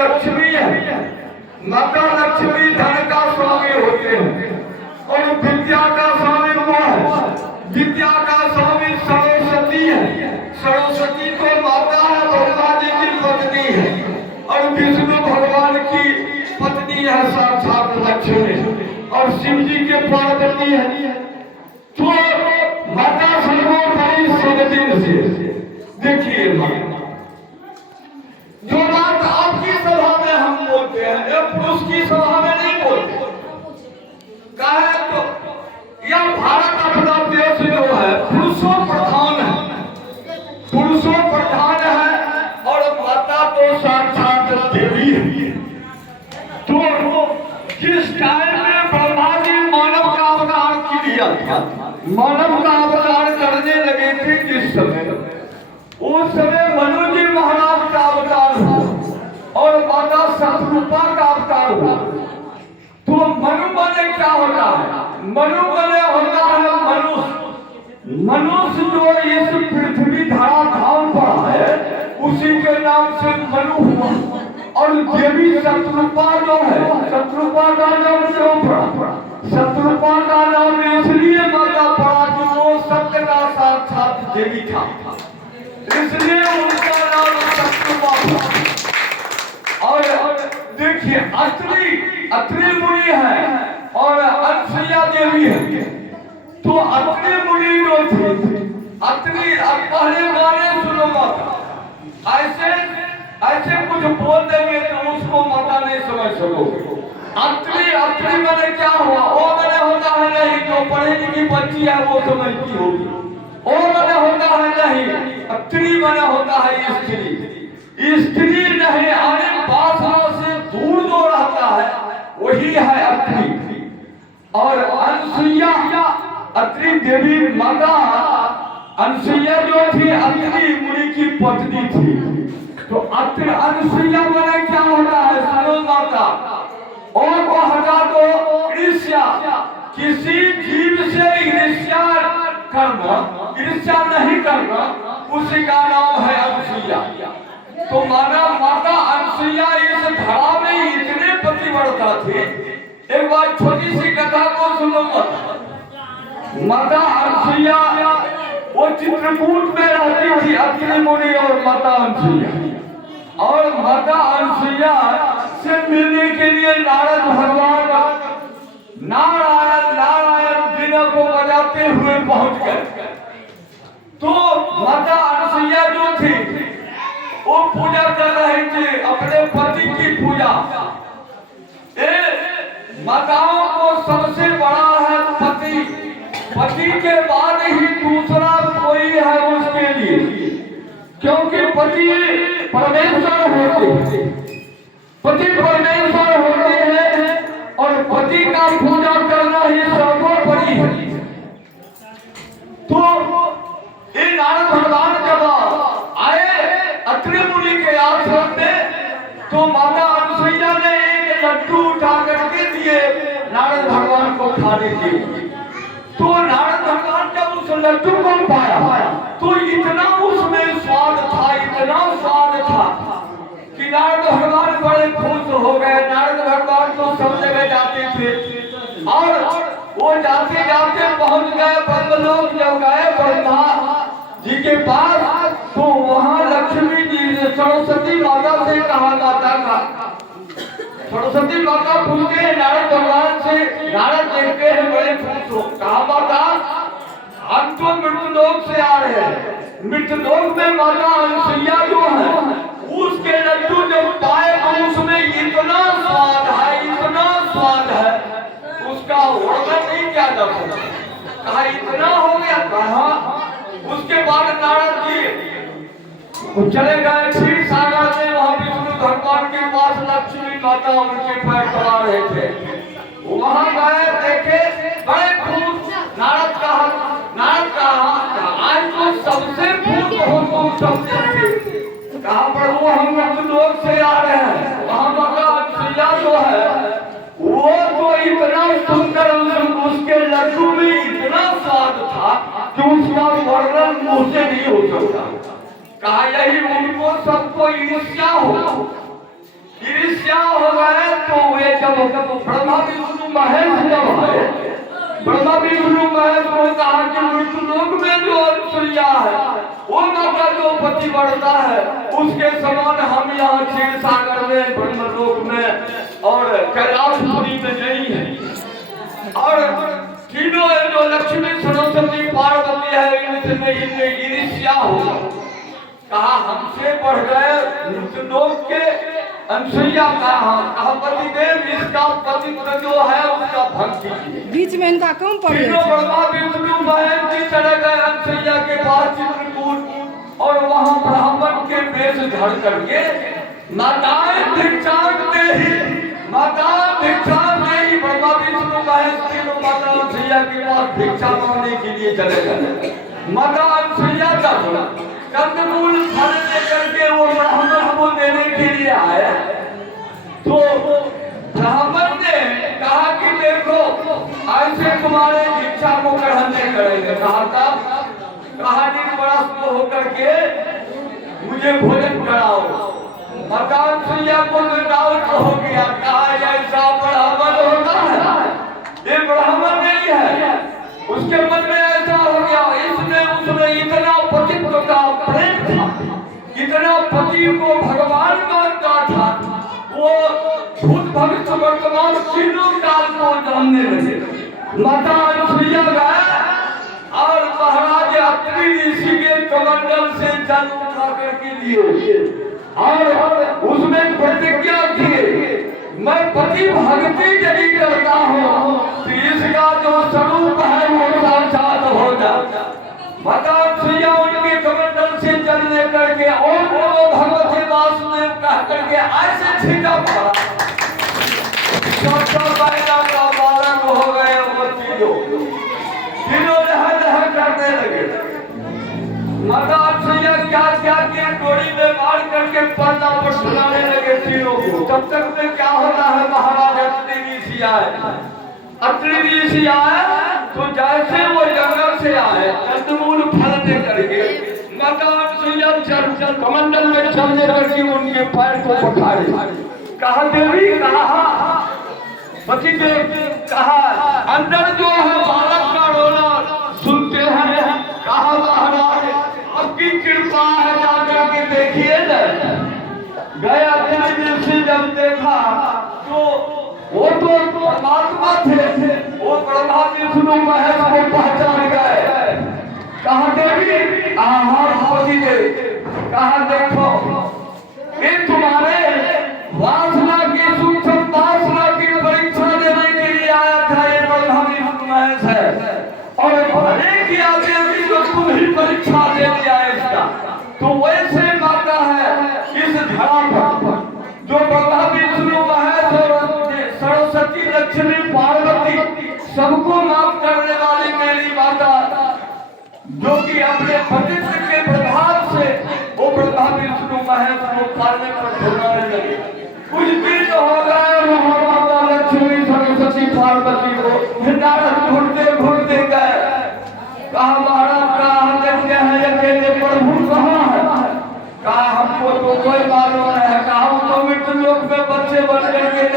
लक्ष्मी है। माता लक्ष्मी धन का स्वामी होते हैं और विद्या का स्वामी वो है। विद्या का स्वामी सरस्वती है। सरस्वती को माता है, ब्रह्मा जी की पत्नी है और विष्णु भगवान की पत्नी है साक्षात लक्ष्मी और शिव जी के पार्वती है। तो माता सर्वोपरि सब दिन से देखिए जो बात आपकी सभा में हम बोलते हैं ये पुरुष की सभा में नहीं बोलते। कहे तो यह भारत अपना देश जो है पुरुषों प्रधान है, पुरुषों प्रधान है और माता तो साक्षात देवी है। तो जिस टाइम में ब्रह्मा जी मानव का अवतार किया था, मानव का अवतार करने लगे थे जिस समय, उस समय मनु जी महाराज का अवतार हुआ और माता शतरूपा का अवतार हुआ। तो मनु बने क्या होता है? मनु बने होता है मनुष्य। मनुष्य जो इस पृथ्वी धराधाम पर है उसी के नाम से मनु हुआ। और देवी शतरूपा जो है, शतरूपा का नाम क्यों पड़ा? शतरूपा का नाम इसलिए माता पड़ा कि वो सत्य का साक्षात देवी था, इसलिए उनका नाम शतरूपा था। और देखिए अत्रि मुनि है और अनसुईया देवी है। तो अत्रि मुनि जो थे, अत्रि पहले गाने सुनो माता, ऐसे कुछ बोल देंगे तो उसको माता नहीं समझ सकोगे। अत्रि मैंने क्या हुआ? वो मैंने होता है नहीं, जो पढ़ी लिखी बच्ची है वो समझती होगी। वो मैंने होता है नहीं, अत्रि मैंने होता है स्त्री। स्त्री नहीं, अरे वासना से दूर जो रहता है वही है अत्रि। और अनसुईया अत्रि देवी माता अनसुईया जो थी अत्रि मुनि की पत्नी थी। तो अत्रि अनसुईया मैंने क्या होता है सुनो माता, और वो हटा दो ईर्ष्या। किसी जीव से ईर्ष्या करना, ईर्ष्या नहीं करना, उसी का नाम है अनसुईया। तो माना माता अनसुईया इस धरा में इतने पतिव्रता थे। एक बार छोटी सी कथा को सुनो माता अनसुईया वो चित्रकूट में रहती थी, अत्रि मुनि और माता अनसुईया। और माता अनसुईया से मिलने के लिए नारद भगवान नारायण वीणा को बजाते हुए पहुंच गए। तो माता अनसुईया जो थी वो पूजा कर रही थी, अपने पति की पूजा। माताओं को सबसे बड़ा है पति, पति के बाद ही दूसरा कोई है उसके लिए, क्योंकि पति परमेश्वर होते हैं, पति परमेश्वर होते हैं और पति का पूजा करना ही सर्वोपरि है। तो ये नारद भगवान जब आए अत्रि मुनि के आश्रम में, तो माता अनसुईया ने एक लड्डू उठा करके दिए नारद भगवान को खाने के लिए। तो नारद भगवान जब उस लड्डू को पाया तो इतना उसमें स्वाद था, इतना स्वाद था कि नारद भगवान बड़े खुश हो गए। नारद भगवान तो सब जगह जाते थे और वो जाते जाते पहुंच गए ब्रह्मलोक। जब गए ब्रह्मा जी के पास तो वहां लक्ष्मी जी ने सरस्वती माता से कहा, माता का सरस्वती माता पूछते हैं नारद भगवान से, नारद देखते हैं बड़े खुश हो, कहा माता हम तो मृत्युलोक से आ रहे हैं। मृत्युलोक में माता अनसुईया जो है उसके लड्डू जब पाए तो उसमें इतना स्वाद है, इतना स्वाद है, उसका वर्णन नहीं किया जा सकता। कहा इतना हो गया। कहा उसके बाद नारद जी चले गए क्षीर सागर में, वहां विष्णु भगवान के पास लक्ष्मी माता उनके पैर दबा रहे थे। वहां गए देखे बड़े खुश। नारद कहा आज तो सबसे खुश हो तुम सबसे। कहा प्रभु हम मृत्युलोक से आ रहे हैं। वहां माता अनसुईया जो है वो तो इतना सुंदर, उसके लड्डू में इतना स्वाद था कि उसका वर्णन मुंह से नहीं हो सकता। कहा यही उनको सबको ईर्ष्या हो, ईर्ष्या हो गए तो वे जब ब्रह्मा विष्णु महेश जब है, ब्रह्मा विष्णु महेश को कहा कि मृत्यु लोक में जो अनुसुईया है वो माता जो पति बढ़ता है उसके समान हम यहाँ क्षीर सागर में ब्रह्मलोक में और कैलाशपुरी में नहीं है। और तीनों जो लक्ष्मी सरस्वती पार्वती है इनमें ईर्ष्या होगा। कहा हमसे बढ़ गए मृत्यु लोक के अनुसुईया कहा पति देव इसका पवित्र जो है उसका भक्ति कीजिए। बीच में इनका कम पड़ गया। ब्रह्मा विष्णु महेश जी चले गए अनुसुईया के पास चित्रकूट और वहां ब्राह्मण के वेश धर करके माताएं भिक्षांते ही ब्रह्मा विष्णु महेश तीनों माता अनुसुईया के पास भिक्षा मांगने के लिए चले गए। माता अनुसुईया का कंदमूल फल लेकर के वो ब्राह्मण को देने के लिए आए तो ब्राह्मण ने कहा कि देखो ऐसे तुम्हारे भिक्षा को ग्रहण नहीं करेंगे। कहा निष्प्रश्न होकर के मुझे भोजन कराओ। माता अनुसुईया को डाउट हो गया। कहा ऐसा ब्राह्मण होता है, ये ब्राह्मण नहीं है। उसके मन में ऐसा हो गया उसने इतना पतित्व का प्रेम था, इतना पति को भगवान मानता था, वो भूत भविष्य वर्तमान तीनों काल को जानने लगे। माता अनुसुईया गए और महाराज अत्रि ऋषि के कमंडल से जल उठा करके लिए और उसमें प्रतिज्ञा की मैं पति भक्ति यदि करता हूँ तो इसका जो स्वरूप है वो साक्षात हो जाता। माता अनुसुईया उनके कमंडल से जल लेकर के ओम नमो भगवते वासुदेव कह करके ऐसे छींटा पड़ा। का बालक हो गए वो तीनों लहर करने लगे। माता अनुसुईया क्या के डोरी में मार करके पर्दा पर सुनाने लगे तीनों को। तब तक में क्या होता है महाराज अत्रि ऋषि आए तो जैसे वो जंगल से आए कंदमूल फल दे करके माता अनुसुईया चल कमंडल में चलने लगी। उनके पैर को पखारे। कहा देवी कहा पति देव कहा अंदर जो है बालक का रोना सुनते हैं। कहा महाराज आपकी कृपा है जाकर के देखिए न। गया ऋषि जब देखा तो वो तो परमात्मा थे, वो ब्रह्मा विष्णु महेश को पहचान गए। कहा देवी पति देव कहा देखो ये तुम्हारे वासना की सूक्ष्म वासना की परीक्षा देने के लिए आया था। ये ब्रह्मा विष्णु महेश है और भले की देवी जो तुम ही परीक्षा दे दिया इसका। तो वैसे माता है इस धरा पर जो ब्रह्मा विष्णु महेश और सरस्वती लक्ष्मी पार्वती सबको माफ करने वाली मेरी माता जो कि अपने पतित्व के प्रभाव से वो ब्रह्मा विष्णु महेश को पालने पर झुलाने लगे। कुछ दिन हो गए माता लक्ष्मी सरस्वती पार्वती को नारद ढूंढते गए। कहा महाराज कहाँ देखते हैं अकेले प्रभु कहाँ है। कहा हमको तो कोई मालूम नहीं है। कहा तो मृत्यु लोक में बच्चे बन करके